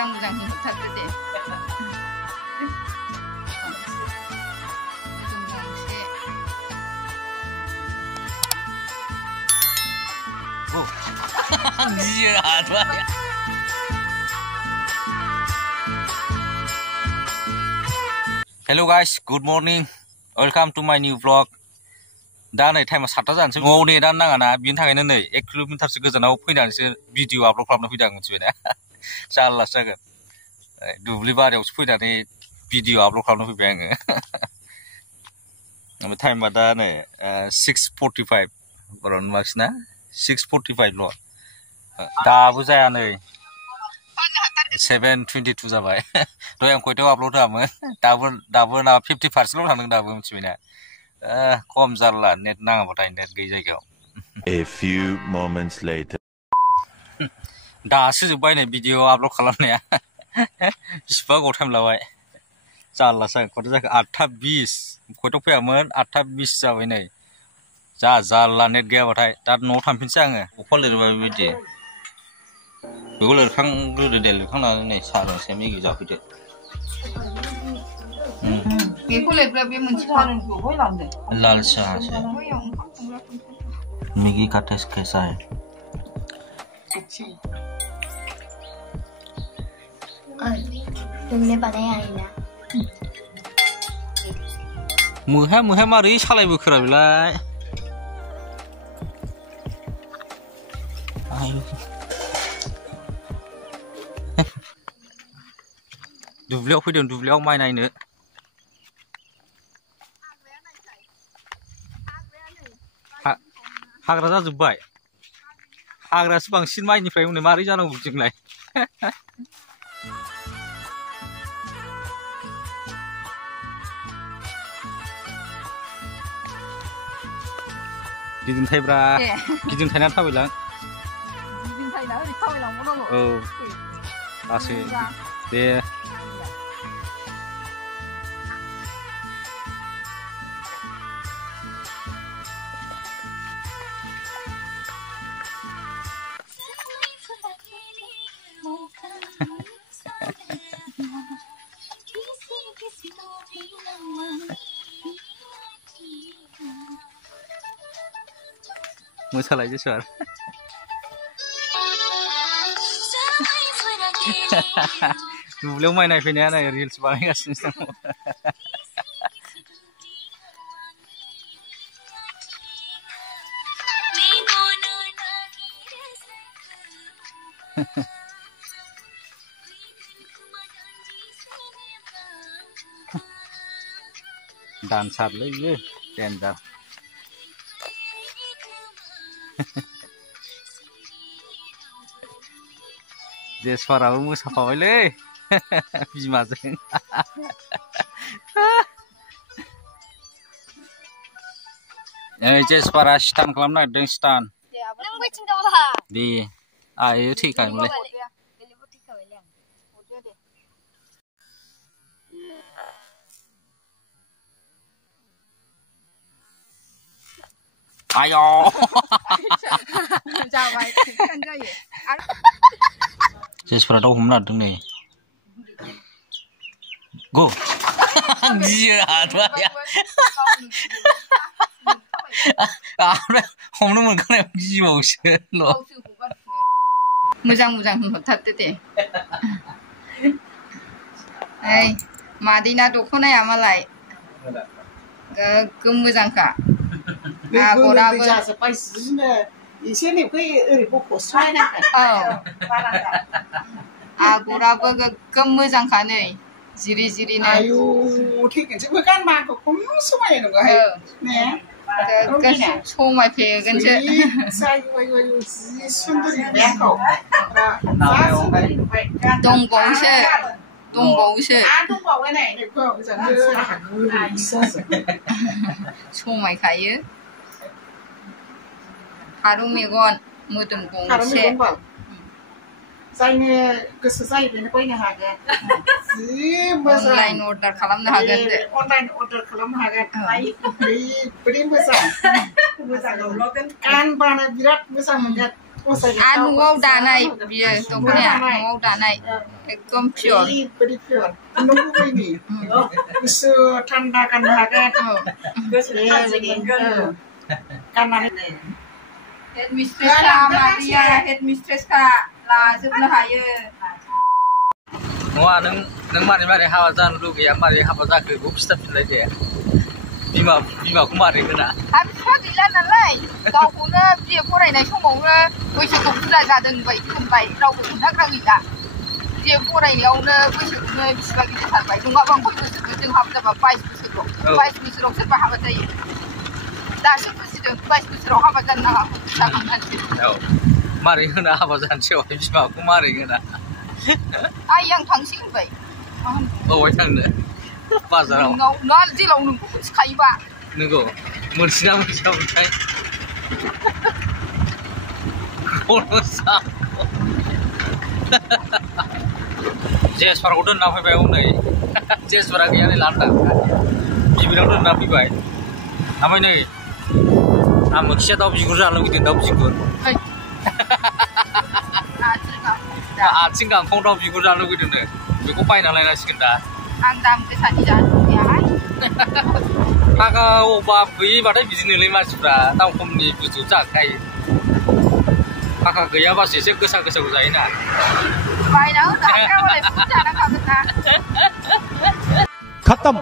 मोजां मोजां होनहरथारदो दे Hello guys, good morning. Welcome to my new vlog. दा नै टाइमा 7टा जानोसै न'आव नेटानो नाङा ना बिनि थाखायनो नै 1 किल'मिटारसो गोजानाव फैनानैसो भिडिअ आपल'ड खालामनो फैदों आं मिथिबायना जारलासो जागोन दुब्लि बारियावसो फैनानै भिडिअ आपल'ड खालामनो फैबाय आङो ओमफ्राय टाइमा दा नै 6:45 बर'नि मार्क्सना 6:45 ल' दाबो जाया नै 7:22 जाबाय दहाय आं खयथायाव आपल'ड होआमोन दाबो ना 50% थांदों दाबो मिथिबायना खम जारला नेट नाङाबाथाय नेट गैयि जायगायाव A few moments later दासो जोब्बाय नै भिडिअ आपल'ड खालामनाया बिसिबा गोबाव टाइम लाबाय जारलासो खयथा जाखो 8:20 खयथायाव फैयामोन 8:20 जाबाय नै जारला नेट गैयाबाथाय दा न'आव थांफिनसै आङो अखा लिरबाय बेबायदि बेखौ लिरखांग्रोदो दे लिरखांनानै नै साहाजोंसो मेगि जाफैदो बेखौ लिरग्रा बे मोनसे खारनखौ होलांदो लाल साहासो मैगी का टेस्ट कैसा है तुमने बनाया है ना मोहा मारै सालायबोखोरा बेलाय दुब्लियाव फैदों दुब्लियाव माइ नायनो हाग्रा जाजोब्बाय हाग्रायासो बांसिन माइनिफ्राय उनै मारै जानांगौ बिदिलाय गिदिंथायब्रा गिदिंथायनानै थाबायलां गिदिंथायना ओरै थाबायलांबावनांगौ औ लासै दे मोसालायदो सार दुब्लियाव माइ नायफैनाया नै रिल्स बानायगासिनो दङ डान्सारलै बियो डेन्जार जेसपाराबो मोसाफाबायलै बिमाजों जेसपारा स्टान खालामनो नागिरदों स्टान दे आयो थैखायोमोनलै आयो जाबाय थिगानो जायो जेसपारा दाउ हमनो नागिरदों नै गो गियो हाथ'आया हमनो मोनखानाय गिबावसो मोजां होनहरथारदो दे ओइ मादैना दख'नाया मालाय गोगोम मोजांखा आगराबो आगराबो गोगोम मोजांखा नै जिरि जिरिनो आयु थैगोनसो गानबा खम समायनाय नङाहाय ने गोगोम समायफेगोनसो दंबावोसो समायखायो फारौ मेगन मोदोम गंसे जायनो गोसो जायो बेनो बायनो हागोन जि मोजां अनलाइन अर्डार खालामनो हागोन अनलाइन अर्डार खालामनो हागोन ओरैबायदि मोजां गानबानो बिराद मोजां मोनगोन न'आव दानाय बियो दख'नाया न'आव दानाय एकदम pure Pretty pure. Nunggu ini. Gusto tanda kan hagen. Karena head मिस्ट्रेसखा मादैया हेड मिस्ट्रेसखा लाजोबनो हायो नङा नों मारै हाबा जानो लुगैया मारै हाबा जाखो बेखौ खिथाफिनलाय दे बिमाखौ मारै होना बिफा गैला नालाय गावखौनो बिए फरायनाय समावनो बैसोखौ बुरजा जादों बायदि मोनबाय रावबो खोन्थाग्रा गैला बिए फरायनायावनो बैसोखौनो बिसिबा गिदिरथारबाय नङाबा 5 बोसोरखौ जों हाबा जाबा 22 बोसोराव सोरबा हाबा जायो दासो बुजिदों 22 बोसोराव हाबा जानो नाङा जाखांनानैसो मारै होना हाबा जानोसै बिमाखौ मारै होना आं थांसै होनबाय बबावहाय थांनो बाजाराव नोंनाव जेलाव नोंखौ मिथिखायोबा नोंगौ मोनथिना मोनथियामोनथाय जेसपाराव दोनना फैबाय हनै जेसपारा गैया नै लान्दा बिबिराव दोनना फैबाय ओमफ्राय नै आं मोनसेया दाउ बिगुर जानो लुगैदों दाउ बिगुर आथिं गांखं दाउ बिगुर जानो लुगैदोंनो बेखौ बायना लायनांसिगोन दा आं दाम गोसानि जानो लुगैयाहाय थाखा अभाब गैयैबाथाय बिदिनोलै मानसिफ्रा दाम खमनि बुस्थु जाखायो थाखा गैयाबासो एसे गोसाखौ जायोना बायना होनो हायाबालाय बुहुद जानांखागोन ना खत्म